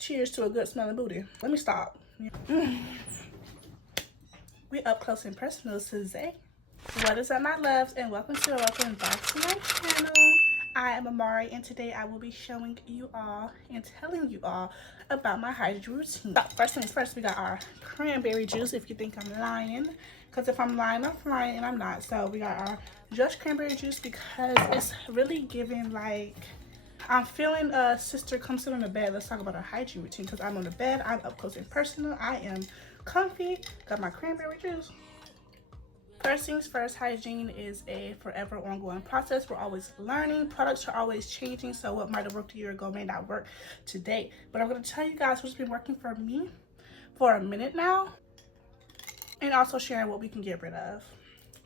Cheers to a good smelling booty. Let me stop. We up close and personal today. What is up, my loves, and welcome back to my channel. I am Amari, and today I will be showing you all and telling you all about my hygiene routine. So first things first, we got our cranberry juice. If you think I'm lying, because if I'm lying, I'm lying, and I'm not. So we got our just cranberry juice because it's really giving like, I'm feeling sister, come sit on the bed. Let's talk about our hygiene routine because I'm on the bed. I'm up close and personal. I am comfy. Got my cranberry juice. First things first, hygiene is a forever ongoing process. We're always learning. Products are always changing. So what might have worked a year ago may not work today. But I'm going to tell you guys what's been working for me for a minute now. And also sharing what we can get rid of.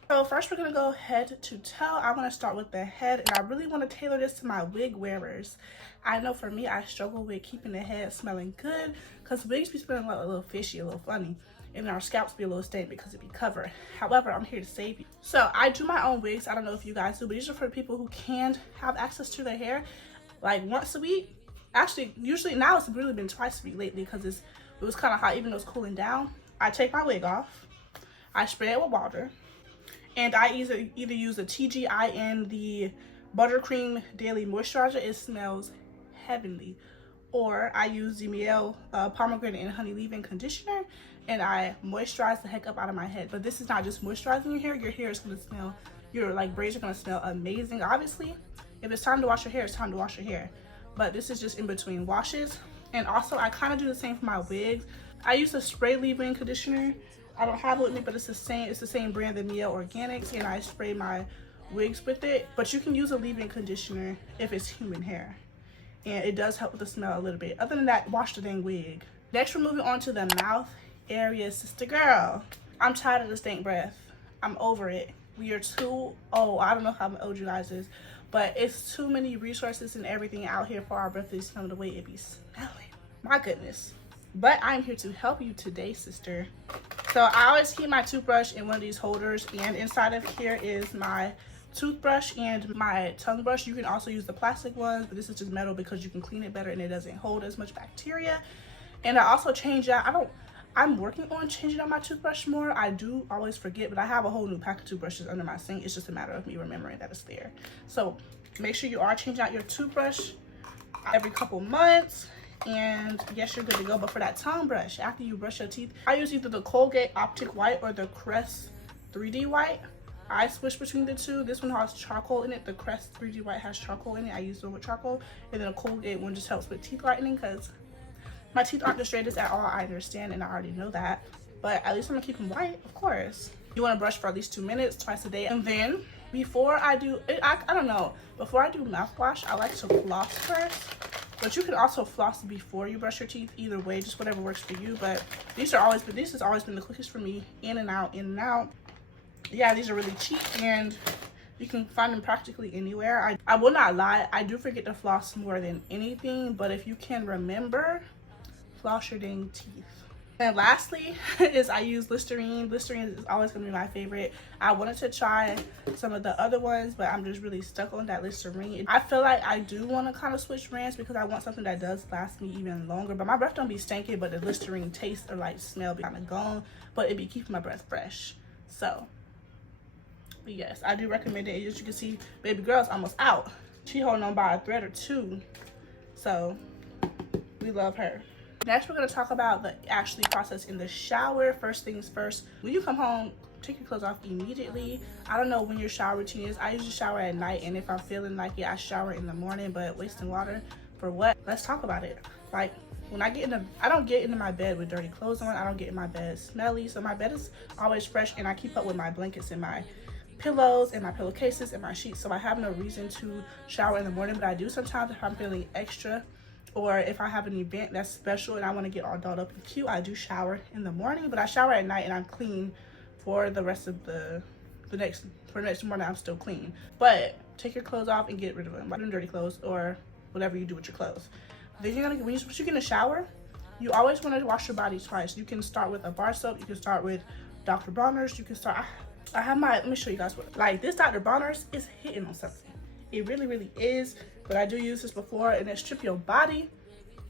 So first we're going to go head to toe. I want to start with the head, and I really want to tailor this to my wig wearers. I know for me, I struggle with keeping the head smelling good because wigs be smelling like a little fishy, a little funny, and our scalps be a little stained because it be covered. However, I'm here to save you. So I do my own wigs. I don't know if you guys do, but these are for people who can't have access to their hair like once a week. Actually, usually now it's really been twice a week lately because it was kind of hot, even though it's cooling down. I take my wig off, I spray it with water, and I either use the TGIN, the Buttercream Daily Moisturizer. It smells heavenly. Or I use the Miel Pomegranate and Honey Leave-In Conditioner, and I moisturize the heck up out of my head. But this is not just moisturizing your hair is going to smell, your like braids are going to smell amazing. Obviously, if it's time to wash your hair, it's time to wash your hair. But this is just in between washes. And also, I kind of do the same for my wigs. I use a spray leave-in conditioner. I don't have it with me, but it's the same brand, the Miel Organics, and I spray my wigs with it. But you can use a leave-in conditioner if it's human hair, and it does help with the smell a little bit. Other than that, wash the dang wig. Next, we're moving on to the mouth area, sister girl. I'm tired of the stank breath. I'm over it. We are too old. I don't know how old you guys is, but it's too many resources and everything out here for our breath to smell the way it be smelling. My goodness. But I'm here to help you today, sister. So I always keep my toothbrush in one of these holders, and inside of here is my toothbrush and my tongue brush. You can also use the plastic ones, but this is just metal because you can clean it better and it doesn't hold as much bacteria. And I also change out, I'm working on changing out my toothbrush more. I do always forget, but I have a whole new pack of toothbrushes under my sink. It's just a matter of me remembering that it's there. So make sure you are changing out your toothbrush every couple months. And yes, you're good to go. But for that tongue brush, after you brush your teeth, I use either the Colgate Optic White or the Crest 3D White. I switch between the two. This one has charcoal in it. The Crest 3D White has charcoal in it. I use the one with charcoal. And then the Colgate one just helps with teeth whitening because my teeth aren't the straightest at all. I understand, and I already know that. But at least I'm gonna keep them white, of course. You wanna brush for at least 2 minutes, twice a day. And then before I do, I don't know, before I do mouthwash, I like to floss first. But you can also floss before you brush your teeth. Either way, just whatever works for you. But this has always been the quickest for me. In and out, in and out. Yeah, these are really cheap and you can find them practically anywhere. I will not lie, I do forget to floss more than anything. But if you can remember, floss your dang teeth. And lastly is I use Listerine. Listerine is always going to be my favorite. I wanted to try some of the other ones, but I'm just really stuck on that Listerine. I feel like I do want to kind of switch brands because I want something that does last me even longer. But my breath don't be stinky, but the Listerine taste or like smell be kind of gone, but it be keeping my breath fresh. So yes, I do recommend it. As you can see, baby girl's almost out. She holding on by a thread or two. So we love her. Next, we're going to talk about the process in the shower. First things first, when you come home, take your clothes off immediately. I don't know when your shower routine is. I usually shower at night, and if I'm feeling like it, I shower in the morning, but wasting water for what? Let's talk about it. Like, when I don't get into my bed with dirty clothes on. I don't get in my bed smelly, so my bed is always fresh, and I keep up with my blankets and my pillows and my pillowcases and my sheets, so I have no reason to shower in the morning. But I do sometimes if I'm feeling extra, or if I have an event that's special and I want to get all dolled up and cute, I do shower in the morning. But I shower at night and I'm clean for the rest of the next morning. I'm still clean. But take your clothes off and get rid of them, like dirty clothes or whatever you do with your clothes. Then when you get in the shower, you always want to wash your body twice. You can start with a bar soap. You can start with Dr. Bronner's. You can start. I have my. Let me show you guys what. Like this Dr. Bronner's is hitting on something. It really, really is. But I do use this before, and it strips your body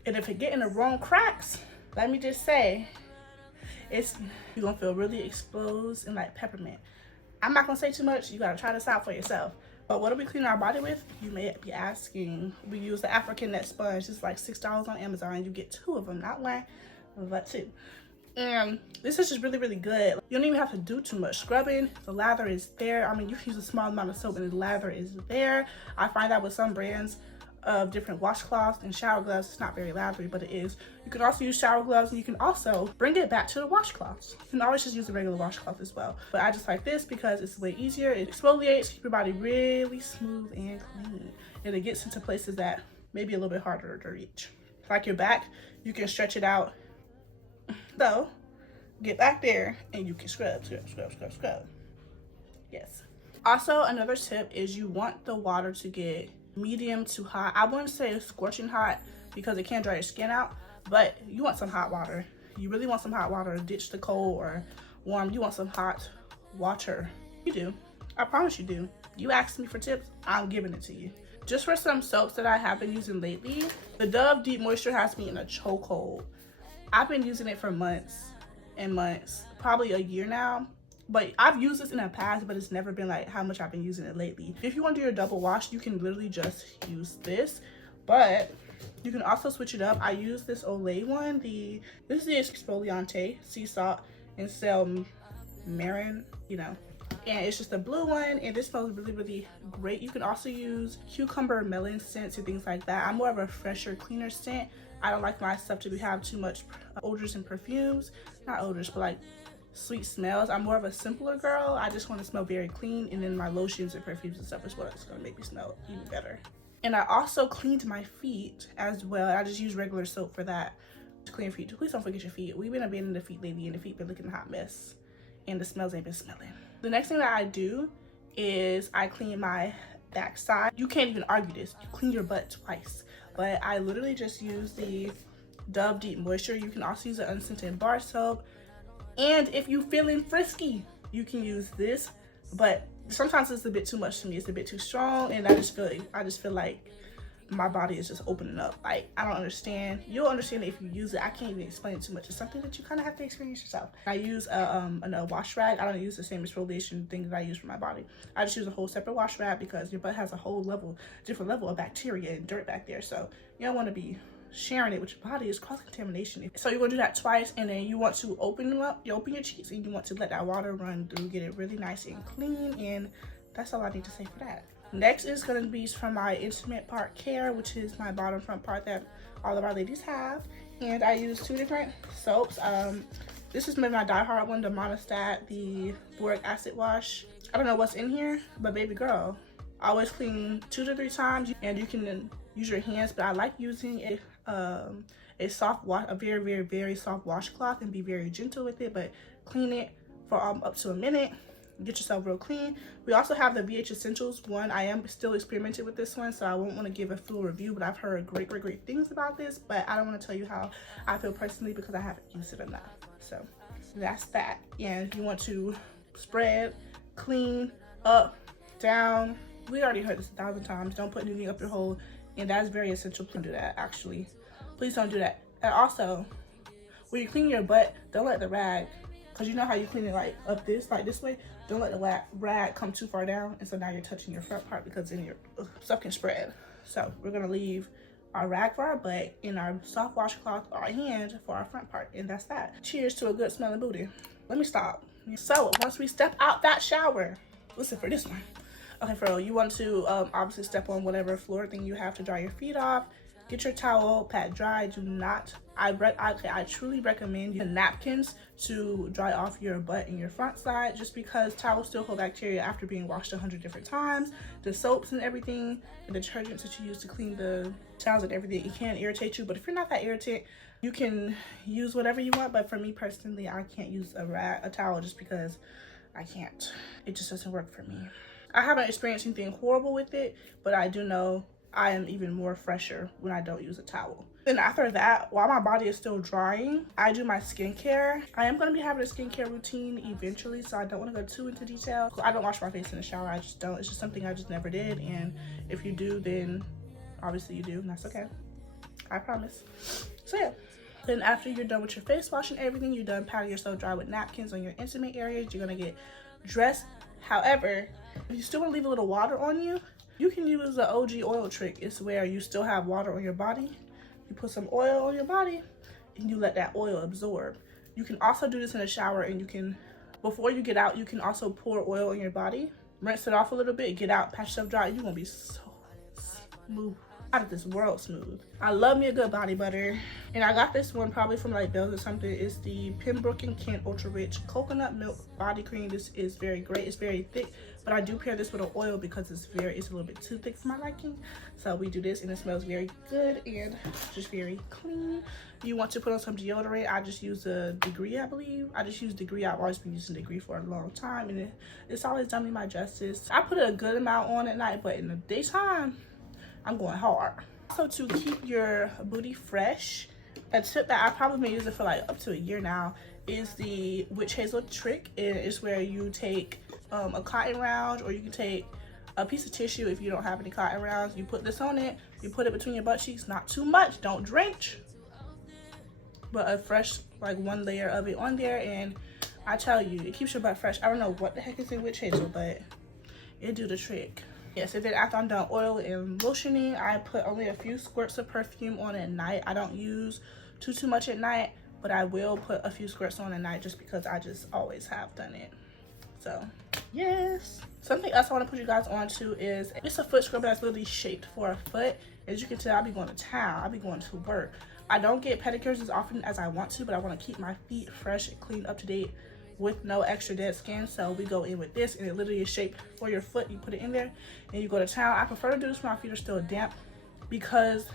And if it get in the wrong cracks, let me just say, you're gonna feel really exposed and like peppermint. I'm not gonna say too much, you gotta try this out for yourself. But what do we clean our body with? You may be asking. We use the African net sponge. It's like $6 on Amazon. You get 2 of them, not 1, but 2. And this is just really, really good. You don't even have to do too much scrubbing. The lather is there. I mean, you can use a small amount of soap and the lather is there. I find that with some brands of different washcloths and shower gloves, it's not very lathery, but it is. You can also use shower gloves, and you can also bring it back to the washcloths. You can always just use a regular washcloth as well. But I just like this because it's way easier. It exfoliates, keep your body really smooth and clean. And it gets into places that may be a little bit harder to reach. Like your back, you can stretch it out. So, get back there and you can scrub, scrub, scrub, scrub, scrub. Yes. Also, another tip is you want the water to get medium to hot. I wouldn't say scorching hot because it can dry your skin out, but you want some hot water. You really want some hot water. Ditch the cold or warm. You want some hot water. You do. I promise you do. You asked me for tips, I'm giving it to you. Just for some soaps that I have been using lately, the Dove Deep Moisture has me in a chokehold. I've been using it for months and months, probably a year now. But I've used this in the past, but it's never been like how much I've been using it lately. If you want to do your double wash, you can literally just use this, but you can also switch it up. I use this Olay one. This is the Exfoliante Sea Salt and Cell Marin, you know, and it's just a blue one, and this smells really, really great. You can also use cucumber melon scents and things like that. I'm more of a fresher, cleaner scent. I don't like my stuff to have too much odors and perfumes. Not odors, but like sweet smells. I'm more of a simpler girl. I just want to smell very clean, and then my lotions and perfumes and stuff is what's going to make me smell even better. And I also cleaned my feet as well. I just use regular soap for that to clean your feet. Please don't forget your feet. We've been abandoning the feet lately, and the feet been looking a hot mess, and the smells ain't been smelling. The next thing that I do is I clean my backside. You can't even argue this. You clean your butt twice, but I literally just use the Dove Deep Moisture. You can also use an unscented bar soap. And if you're feeling frisky, you can use this, but sometimes it's a bit too much to me. It's a bit too strong, and I just feel like my body is just opening up. Like, I don't understand. You'll understand it if you use it. I can't even explain it too much. It's something that you kind of have to experience yourself. I use a wash rag. I don't use the same exfoliation thing that I use for my body. I just use a whole separate wash rag because your butt has a whole different level of bacteria and dirt back there. So you don't want to be sharing it with your body. Is cross-contamination. So you're gonna do that twice, and then you want to open them up. You open your cheeks, and you want to let that water run through, get it really nice and clean, and that's all I need to say for that. Next is gonna be from my intimate part care, which is my bottom front part that all of our ladies have, and I use 2 different soaps. This is my Die Hard one, the Monostat, the boric acid wash. I don't know what's in here, but baby girl, I always clean 2 to 3 times, and you can use your hands, but I like using a soft wash, a very, very, very soft washcloth, and be very gentle with it, but clean it for up to a minute. Get yourself real clean. We also have the VH Essentials one. I am still experimenting with this one, so I won't want to give a full review, but I've heard great things about this, but I don't want to tell you how I feel personally because I haven't used it enough. So that's that. And you want to spread, clean, up, down. We already heard this 1,000 times. Don't put anything up your hole, and that's very essential. Please don't do that, actually. Please don't do that. And also, when you clean your butt, don't let the rag, because you know how you clean it like up this, like this way, don't let the rag come too far down, and so now you're touching your front part, because then your stuff can spread. So we're gonna leave our rag for our butt and our soft washcloth or our hand for our front part, and that's that. Cheers to a good smelling booty. Let me stop. So once we step out that shower, listen for this one. Okay, for real, you want to obviously step on whatever floor thing you have to dry your feet off. Get your towel, pat dry. Do not, I truly recommend using napkins to dry off your butt and your front side, just because towels still hold bacteria after being washed 100 different times. The soaps and everything, the detergents that you use to clean the towels and everything, it can irritate you, but if you're not that irritated, you can use whatever you want. But for me personally, I can't use a towel just because I can't. It just doesn't work for me. I haven't experienced anything horrible with it, but I do know I am even more fresher when I don't use a towel. Then after that, while my body is still drying, I do my skincare. I am going to be having a skincare routine eventually, so I don't want to go too into detail. I don't wash my face in the shower. I just don't. It's just something I just never did, and if you do, then obviously you do, and that's okay. I promise. So yeah. Then after you're done with your face wash and everything, you're done patting yourself dry with napkins on your intimate areas, you're gonna get dressed. However, if you still want to leave a little water on you, you can use the OG oil trick. It's where you still have water on your body. You put some oil on your body and you let that oil absorb. You can also do this in the shower, and you can, before you get out, you can also pour oil on your body, rinse it off a little bit, get out, pat yourself dry. You're gonna be so smooth. Out of this world smooth. I love me a good body butter, and I got this one probably from like Bells or something. It's the Pembroke and Kent Ultra Rich Coconut Milk Body Cream. This is very great. It's very thick, but I do pair this with an oil because it's a little bit too thick for my liking. So we do this, and it smells very good and just very clean. You want to put on some deodorant. I just use a Degree, I believe. I just use Degree. I've always been using Degree for a long time, and it's always done me my justice. I put a good amount on at night, but in the daytime, I'm going hard. So to keep your booty fresh, a tip that I probably been using for like up to a year now is the witch hazel trick. And it's where you take a cotton round, or you can take a piece of tissue if you don't have any cotton rounds. You put this on it, you put it between your butt cheeks, not too much, don't drench, but a fresh like one layer of it on there, and I tell you, it keeps your butt fresh. I don't know what the heck is in witch hazel, but it do the trick. Yes, and then after I'm done oil and lotioning, I put only a few squirts of perfume on at night. I don't use too much at night, but I will put a few squirts on at night just because I just always have done it. So yes. Something else I want to put you guys on to is it's a foot scrubber that's literally shaped for a foot. As you can tell, I'll be going to town, I'll be going to work. I don't get pedicures as often as I want to, but I want to keep my feet fresh and clean, up to date, with no extra dead skin. So we go in with this, and it literally is shaped for your foot. You put it in there and you go to town. I prefer to do this when my feet are still damp because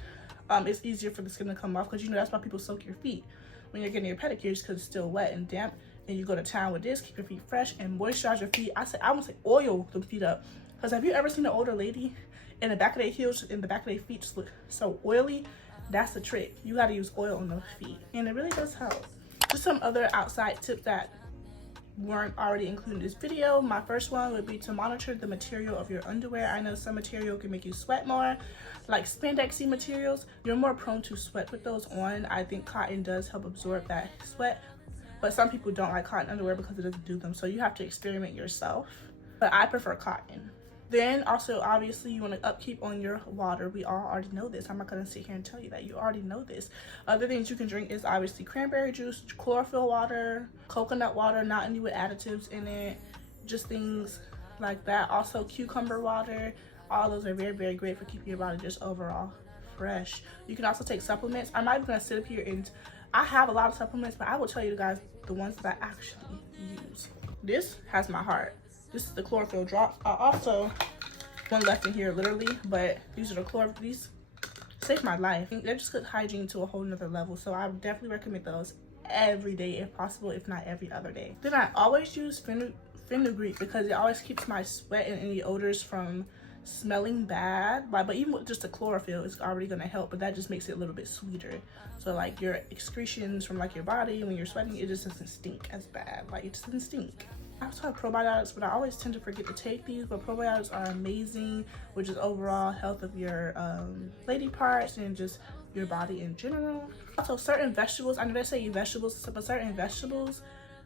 it's easier for the skin to come off, because you know that's why people soak your feet when you're getting your pedicures, because it's still wet and damp. And you go to town with this, keep your feet fresh and moisturize your feet. I won't say oil the feet up, because have you ever seen an older lady and the back of their heels and the back of their feet just look so oily? That's the trick. You got to use oil on those feet, and it really does help. Just some other outside tips that weren't already included in this video. My first one would be to monitor the material of your underwear. I know some material can make you sweat more, like spandexy materials. You're more prone to sweat with those on. I think cotton does help absorb that sweat, but some people don't like cotton underwear because it doesn't do them, so you have to experiment yourself, but I prefer cotton. Then also, obviously, you want to upkeep on your water. We all already know this. I'm not going to sit here and tell you that. You already know this. Other things you can drink is obviously cranberry juice, chlorophyll water, coconut water, not any with additives in it, just things like that. Also, cucumber water. All those are very, very great for keeping your body just overall fresh. You can also take supplements. I'm not even going to sit up here and I have a lot of supplements, but I will tell you guys the ones that I actually use. This has my heart. This is the chlorophyll drops. I also, one left in here literally, but these are the chlorophyll, these saved my life. They just took hygiene to a whole nother level, so I would definitely recommend those every day if possible, if not every other day. Then I always use fenugreek because it always keeps my sweat and any odors from smelling bad. But even with just the chlorophyll, it's already gonna help, but that just makes it a little bit sweeter. So like your excretions from like your body when you're sweating, it just doesn't stink as bad. Like it just doesn't stink. I also have probiotics, but I always tend to forget to take these. But probiotics are amazing, which is overall health of your lady parts and just your body in general. Also, certain vegetables, I know they say vegetables, but certain vegetables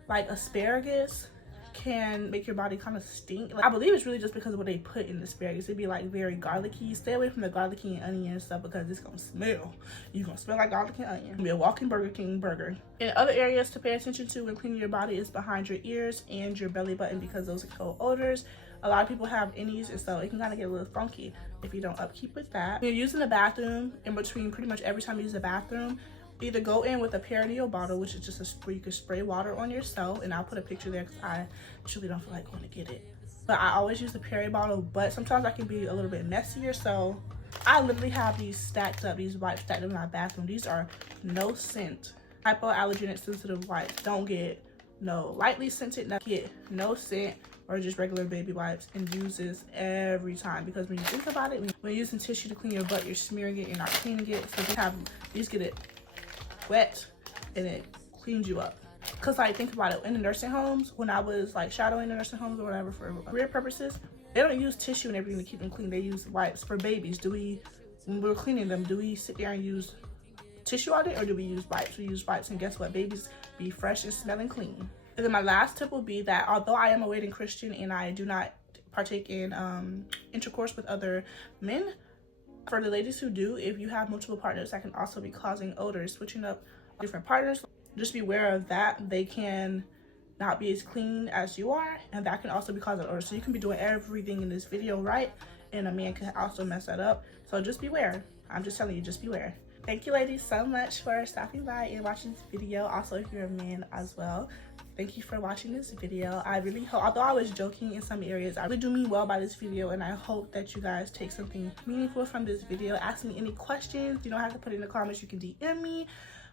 like asparagus can make your body kind of stink. Like, I believe it's really just because of what they put in the asparagus. It'd be like very garlicky. Stay away from the garlicky and onion and stuff because it's gonna smell. You're gonna smell like garlic and onion. It'll be a walking Burger King burger. And other areas to pay attention to when cleaning your body is behind your ears and your belly button, because those are cold odors. A lot of people have innies, and so it can kind of get a little funky if you don't upkeep with that. When you're using the bathroom, in between pretty much every time you use the bathroom, either go in with a perineal bottle, which is just a spray, you can spray water on yourself, and I'll put a picture there because I truly don't feel like going to get it. But I always use the peri bottle, but sometimes I can be a little bit messier, so I literally have these stacked up, these wipes stacked in my bathroom. These are no scent, hypoallergenic sensitive wipes. Don't get no lightly scented, not get no scent, or just regular baby wipes, and use this every time, because when you think about it, when you're using tissue to clean your butt, you're smearing it, you're not cleaning it. So these get it wet and it cleans you up. Because like, think about it, in the nursing homes, when I was like shadowing the nursing homes or whatever for career purposes, they don't use tissue and everything to keep them clean. They use wipes. For babies, when we're cleaning them, do we sit there and use tissue all day, or do we use wipes? We use wipes, and guess what? Babies be fresh and smelling clean. And then my last tip will be that although I am a waiting Christian and I do not partake in intercourse with other men, for the ladies who do, if you have multiple partners, that can also be causing odors. Switching up different partners, just be aware of that. They can not be as clean as you are, and that can also be causing odors. So you can be doing everything in this video right, and a man can also mess that up. So just beware. I'm just telling you, just beware. Thank you ladies so much for stopping by and watching this video. Also, if you're a man as well, thank you for watching this video. I really hope, although I was joking in some areas, I really do mean well by this video, and I hope that you guys take something meaningful from this video. Ask me any questions. You don't have to put it in the comments. You can DM me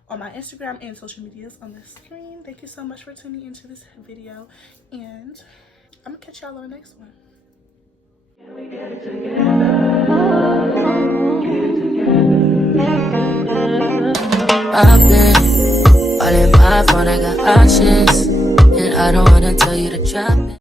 on my Instagram and social medias on the screen. Thank you so much for tuning into this video, and I'm gonna catch y'all on the next one. I've been all in my phone, I got options, and I don't wanna tell you to drop it.